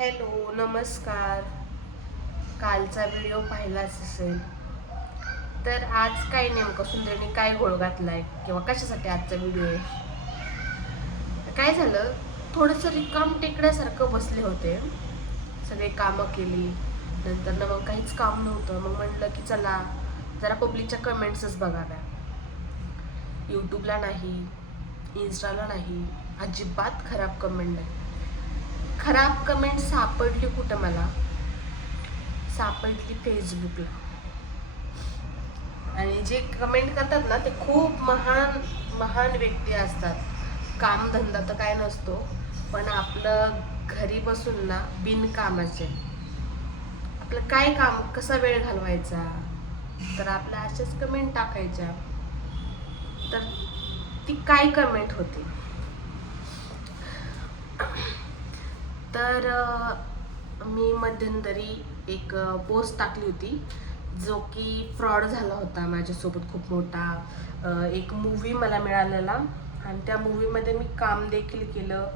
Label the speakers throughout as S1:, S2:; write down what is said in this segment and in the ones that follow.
S1: Hello नमस्कार. कालचा video पाहिलाच असेल. तर आज काय नेमकं सुंदरीने काय गोळ घातलाय किंवा कशासाठी आजचा व्हिडिओ आहे? काय झालं? थोडंसं रिकाम टेकड्यासारखं बसले होते. सगळे कामं केली. नंतर ना मग काहीच काम नव्हतं. मग म्हणलं की चला जरा पब्लिकच्या कमेंट्सच बघाव्या. यूट्यूबला नाही इन्स्टाला नाही. अजिबात खराब कमेंट नाही. खराब कमेंट सापडली कुठं मला? सापडली फेसबुकला आणि जे कमेंट करतात ना ते खूप महान महान व्यक्ती असतात. कामधंदा तर काय नसतो पण आपलं घरी बसून ना बिनकामाचे. आपलं काय काम कसा वेळ घालवायचा? तर आपल्या अशाच कमेंट टाकायच्या. तर ती काय कमेंट होती? तर मी मध्यंतरी एक पोस्ट टाकली होती जो की फ्रॉड झाला होता माझ्यासोबत खूप मोठा. एक मूवी मला मिळालेला आणि त्या मूवीमध्ये मी काम देखील केलं.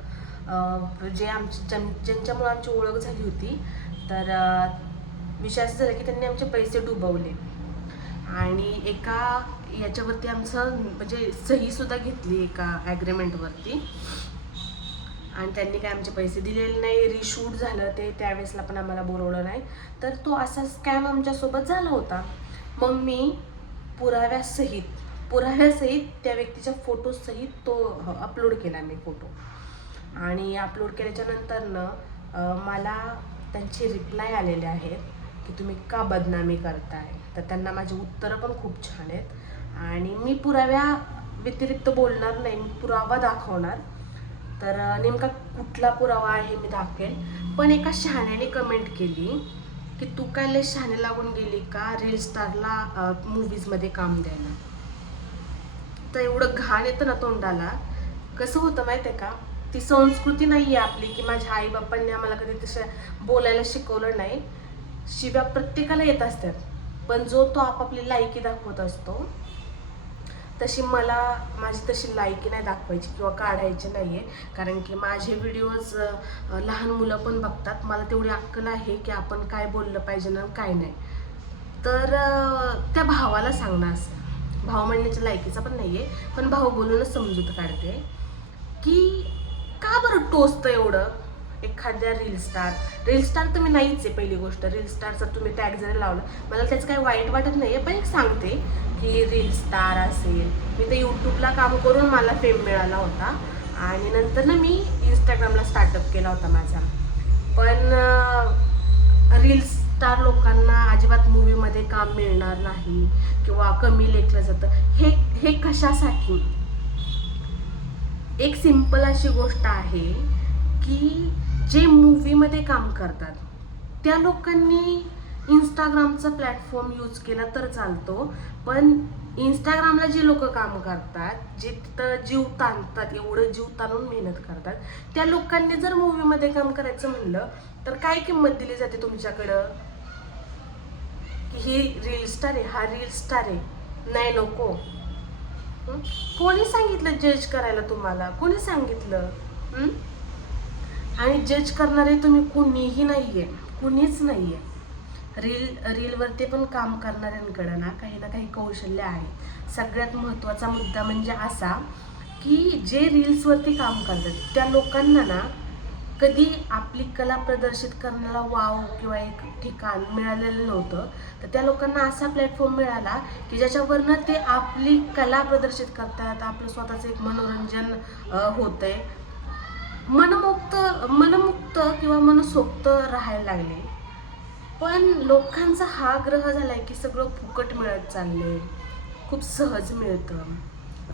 S1: जे आमची ज्यां ज्यांच्यामुळे आमची ओळख झाली होती. तर विषय असं झाला की त्यांनी आमचे पैसे डुबवले. आणि एका याच्यावरती आमचं म्हणजे सही सुद्धा घेतली एका ॲग्रीमेंटवरती आणि त्यांनी काय आमचे पैसे दिलेले नाही रिशूट झालं ते त्यावेळेसला पण आम्हाला बोलवलं नाही. तर तो असा स्कॅम आमच्यासोबत झाला होता. मग मी पुराव्यासहित पुराव्यासहित त्या व्यक्तीच्या फोटोसहित तो अपलोड केला मी फोटो आणि अपलोड केल्याच्यानंतरनं मला त्यांचे रिप्लाय आलेले आहेत की तुम्ही का बदनामी करताय? तर त्यांना माझी उत्तरं पण खूप छान आहेत. आणि मी पुराव्या व्यतिरिक्त बोलणार नाही मी पुरावा दाखवणार. तर नेमका कुठला पुरावा आहे मी दाखवेल पण एका शहाण्याने कमेंट केली की तू काय लय शहाणे लागून गेली का रील स्टारला मूवीजमध्ये काम द्यायला? तर एवढं घाण येतं ना तोंडाला. कसं होतं माहिती आहे का? ती संस्कृती नाही आहे आपली की माझ्या आई बापांनी आम्हाला कधी तसं बोलायला शिकवलं नाही. शिव्या प्रत्येकाला येत असतात. पण जो तो आपापली लायकी दाखवत असतो तशी मला माझी तशी लायकी नाही दाखवायची किंवा काढायची नाही आहे कारण की माझे व्हिडिओज लहान मुलं पण बघतात. मला तेवढी अक्कल आहे की आपण काय बोललं पाहिजे ना काय नाही. तर त्या भावाला सांगणं असं. भाव म्हणण्याच्या लायकीचा पण नाही आहे पण भाऊ बोलूनच समजूत काढते की का बरं टोचतं एवढं? एखाद्या रील स्टार रील स्टार तर मी नाहीच आहे पहिली गोष्ट. रील स्टारचा तुम्ही टॅग जरी लावला मला त्याचं काही वाईट वाटत नाही आहे पण एक सांगते की रील स्टार असेल. मी ते यूट्यूबला काम करून मला फेम मिळाला होता आणि नंतर ना मी इंस्टाग्रामला स्टार्टअप केला होता माझा. पण रील स्टार लोकांना अजिबात मूवीमध्ये काम मिळणार नाही किंवा कमी लेखलं जातं. हे हे कशासाठी? एक सिंपल अशी गोष्ट आहे की जे मूवीमध्ये काम करतात त्या लोकांनी इंस्टाग्रामचा प्लॅटफॉर्म यूज केला तर चालतो. पण इंस्टाग्रामला जे लोक काम करतात जे तिथं जीव ताणतात एवढं जीव ताणून मेहनत करतात त्या लोकांनी जर मूवीमध्ये काम करायचं म्हणलं तर काय किंमत दिली जाते तुमच्याकडं? की ही रील स्टार आहे हा रील स्टार आहे. नाही नको. कोणी सांगितलं जज करायला तुम्हाला? कोणी सांगितलं? आणि जज करणारे तुम्ही कुणीही नाही आहे कुणीच नाही आहे रील रीलवरती पण काम करणाऱ्यांकडं ना काही ना काही कौशल्य आहे. सगळ्यात महत्त्वाचा मुद्दा म्हणजे असा की जे रील्सवरती काम करतात त्या लोकांना ना कधी आपली कला प्रदर्शित करण्याला वाव किंवा एक ठिकाण मिळालेलं नव्हतं तर त्या लोकांना असा प्लॅटफॉर्म मिळाला की ज्याच्यावरनं ते आपली कला प्रदर्शित करतात आपलं स्वतःचं एक मनोरंजन होत आहे मनमुक्त मनमुक्त किंवा मनसोक्त राहायला लागले. पण लोकांचा हा ग्रह झालाय की सगळं फुकट मिळत चाललंय. खूप सहज मिळतं.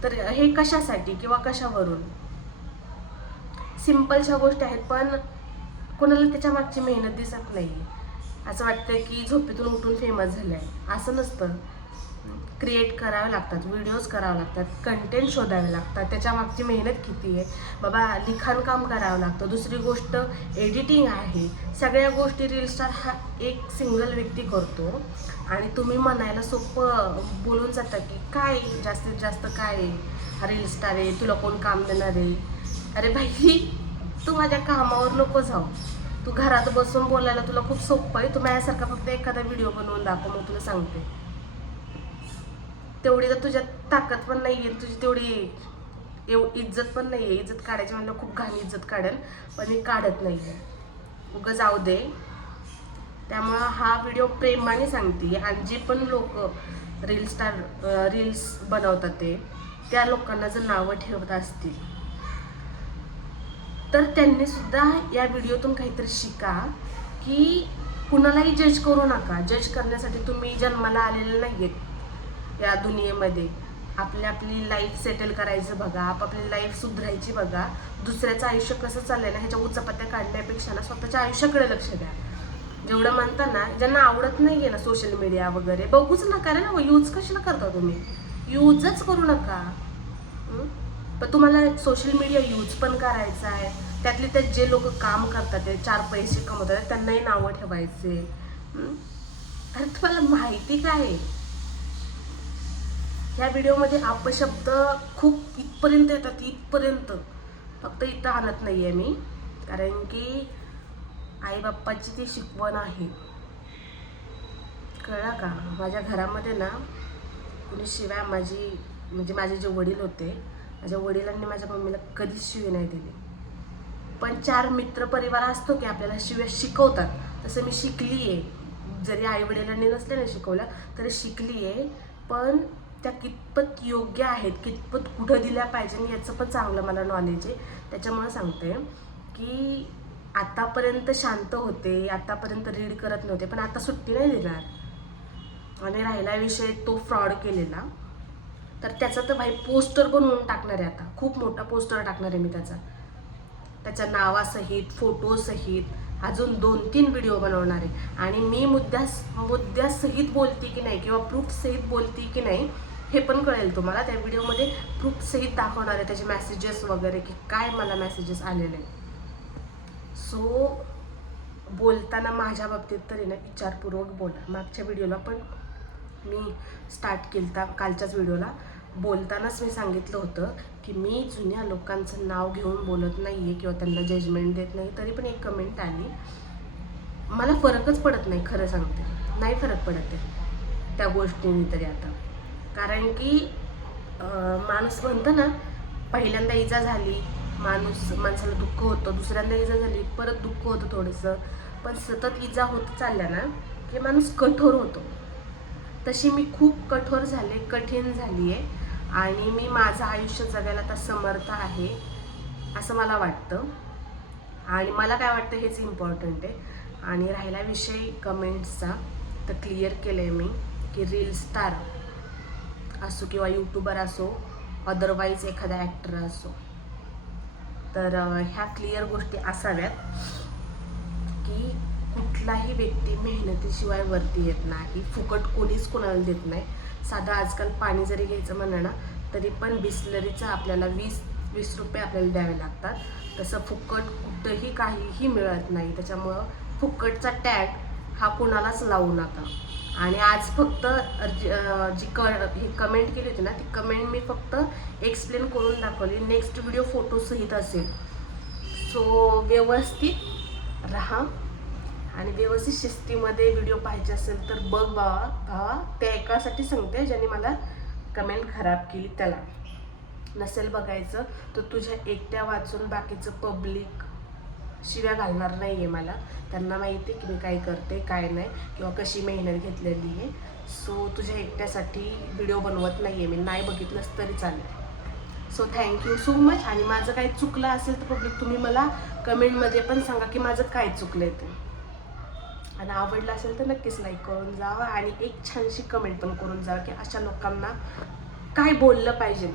S1: तर हे कशासाठी किंवा कशावरून? सिम्पलच्या गोष्टी आहेत पण कोणाला त्याच्या मागची मेहनत दिसत नाही असं वाटतं की झोपेतून उठून फेमस झालं आहे असं नसतं. क्रिएट करावे लागतात व्हिडिओज करावे लागतात कंटेंट शोधावे लागतात. त्याच्या मागची मेहनत किती आहे? बाबा लिखाणकाम करावं लागतं. दुसरी गोष्ट एडिटिंग आहे. सगळ्या गोष्टी रील स्टार हा एक सिंगल व्यक्ती करतो. आणि तुम्ही म्हणायला सोपं बोलून जाता की काय जास्तीत जास्त काय आहे? रील स्टार आहे. तुला कोण काम देणार आहे? अरे भाई तू माझ्या कामावर नको जाऊ. तू घरात बसून बोलायला तुला खूप सोपं आहे. तू माझ्यासारखा फक्त एखादा व्हिडिओ बनवून दाखव मग तुला सांगते. तेवढी तर तुझ्यात ताकद पण नाही आहे तुझी तेवढी एव इज्जत पण नाही आहे इज्जत काढायची म्हणलं खूप घाण इज्जत काढेल पण मी काढत नाही आहे उगं जाऊ दे. त्यामुळं हा व्हिडिओ प्रेमाने सांगते. आणि जे पण लोक रील स्टार रील्स बनवतात ते. त्या लोकांना जर नावं ठेवत असतील तर त्यांनी सुद्धा या व्हिडिओतून काहीतरी शिका की कुणालाही जज करू नका. जज करण्यासाठी तुम्ही जन्माला आलेले नाही आहेत या दुनियेमध्ये. आपली आपली लाईफ सेटल करायचं बघा आपापली लाईफ सुधरायची बघा. दुसऱ्याचं आयुष्य कसं चाललंय ना ह्याच्या उचापत्या काढण्यापेक्षा ना स्वतःच्या आयुष्याकडे लक्ष द्या. जेवढं म्हणता ना ज्यांना आवडत नाही आहे ना सोशल मीडिया वगैरे बघूच नका ना यूज कशाला करता तुम्ही? यूजच करू नका. पण तुम्हाला सोशल मीडिया यूज पण करायचा आहे. त्यातले त्यात जे लोक काम करतात ते चार पैसे कमवतात त्यांनाही नावं ठेवायचे. अरे तुम्हाला माहिती काय आहे? या व्हिडिओमध्ये अपशब्द खूप इथपर्यंत येतात इथपर्यंत. फक्त इथं आणत नाही आहे मी. कारण की आई बाप्पाची ती शिकवण आहे. कळलं का? माझ्या घरामध्ये ना कुणी शिवाय माझी म्हणजे माझे जे वडील होते माझ्या वडिलांनी माझ्या मम्मीला कधीच शिवी नाही दिली. पण चार मित्र परिवार असतो की आपल्याला शिव्या शिकवतात. तसं मी शिकली आहे जरी आई वडिलांनी नसले ना शिकवल्या तरी शिकली आहे पण त्या कितपत योग्य आहेत कितपत कुठं दिल्या पाहिजे याचं पण चांगलं मला नॉलेज आहे. त्याच्यामुळे सांगते की आतापर्यंत शांत होते आतापर्यंत रीड करत नव्हते पण आता सुट्टी नाही देणार. आणि राहिला विषय तो फ्रॉड केलेला. तर त्याचा तर भाई पोस्टर बनवून टाकणार आहे आता. खूप मोठा पोस्टर टाकणार आहे मी त्याचा. त्याच्या नावासहित फोटोसहित अजून दोन तीन व्हिडिओ बनवणार आहे. आणि मी मुद्द्यास मुद्द्यासहित बोलते की नाही किंवा प्रूफसहित बोलते की नाही हे पण कळेल तुम्हाला. त्या व्हिडिओमध्ये प्रूफसहित दाखवणार आहे त्याचे मेसेजेस वगैरे की काय मला मेसेजेस आलेले सो बोलताना माझ्या बाबतीत तरी ना विचारपूर्वक बोला. मागच्या व्हिडिओला पण मी स्टार्ट केलता कालच्याच व्हिडिओला बोलतानाच मी सांगितलं होतं की मी जुन्या लोकांचं नाव घेऊन बोलत नाही आहे किंवा त्यांना जजमेंट देत नाही तरी पण एक कमेंट आली. मला फरकच पडत नाही खरं सांगते. नाही फरक पडत आहे त्या गोष्टींनी तरी आता. कारण की माणूस म्हणतं ना पहिल्यांदा इजा झाली माणूस माणसाला दुःख होतं दुसऱ्यांदा इजा झाली परत दुःख होतं थोडंसं. पण सतत इजा होत चालल्या ना की माणूस कठोर होतो. तशी मी खूप कठोर झाले कठीण झाली आहे आणि मी माझं आयुष्य जगायला तर समर्थ आहे असं मला वाटतं. आणि मला काय वाटतं हेच इम्पॉर्टंट आहे. आणि राहिला विषय कमेंट्सचा तर क्लिअर केलं आहे मी की रील स्टार असो किंवा यूट्यूबर असो अदरवाईज एखादा ॲक्टर असो. तर ह्या क्लिअर गोष्टी असाव्यात की कुठलाही व्यक्ती मेहनतीशिवाय वरती येत नाही. फुकट कोणीच कोणाला देत नाही. साधं आजकाल पाणी जरी घ्यायचं म्हणलं ना तरी पण बिसलरीचं आपल्याला वीस वीस रुपये आपल्याला द्यावे लागतात. तसं फुकट कुठंही काहीही मिळत नाही. त्याच्यामुळं फुकटचा टॅग हा कुणालाच लावू नका. आणि आज फक्त जी क ही कमेंट केली होती ना ती कमेंट मी फक्त एक्सप्लेन करून दाखवली. नेक्स्ट व्हिडिओ फोटोसहित असेल. सो व्यवस्थित राहा. आणि व्यवस्थित शिस्तीमध्ये व्हिडिओ पाहिजे असेल तर बघ बाबा भावा त्या एकासाठी सांगते ज्याने मला कमेंट खराब केली त्याला. नसेल बघायचं तर तुझ्या एकट्या वाचून बाकीचं पब्लिक शिव्या घालणार नाही आहे मला. त्यांना माहिती आहे की मी काय करते काय नाही किंवा कशी मेहनत घेतलेली आहे. सो तुझ्या एकट्यासाठी व्हिडिओ बनवत नाही आहे मी नाही बघितलंच तरी चालेल. सो थँक्यू सो मच आणि माझं काही चुकलं असेल तर पब्लिक तुम्ही मला कमेंटमध्ये पण सांगा की माझं काय चुकलं आहे ते. आणि आवडलं असेल तर नक्कीच लाईक करून जावा आणि एक छानशी कमेंट पण करून जावा की अशा लोकांना काय बोललं पाहिजे.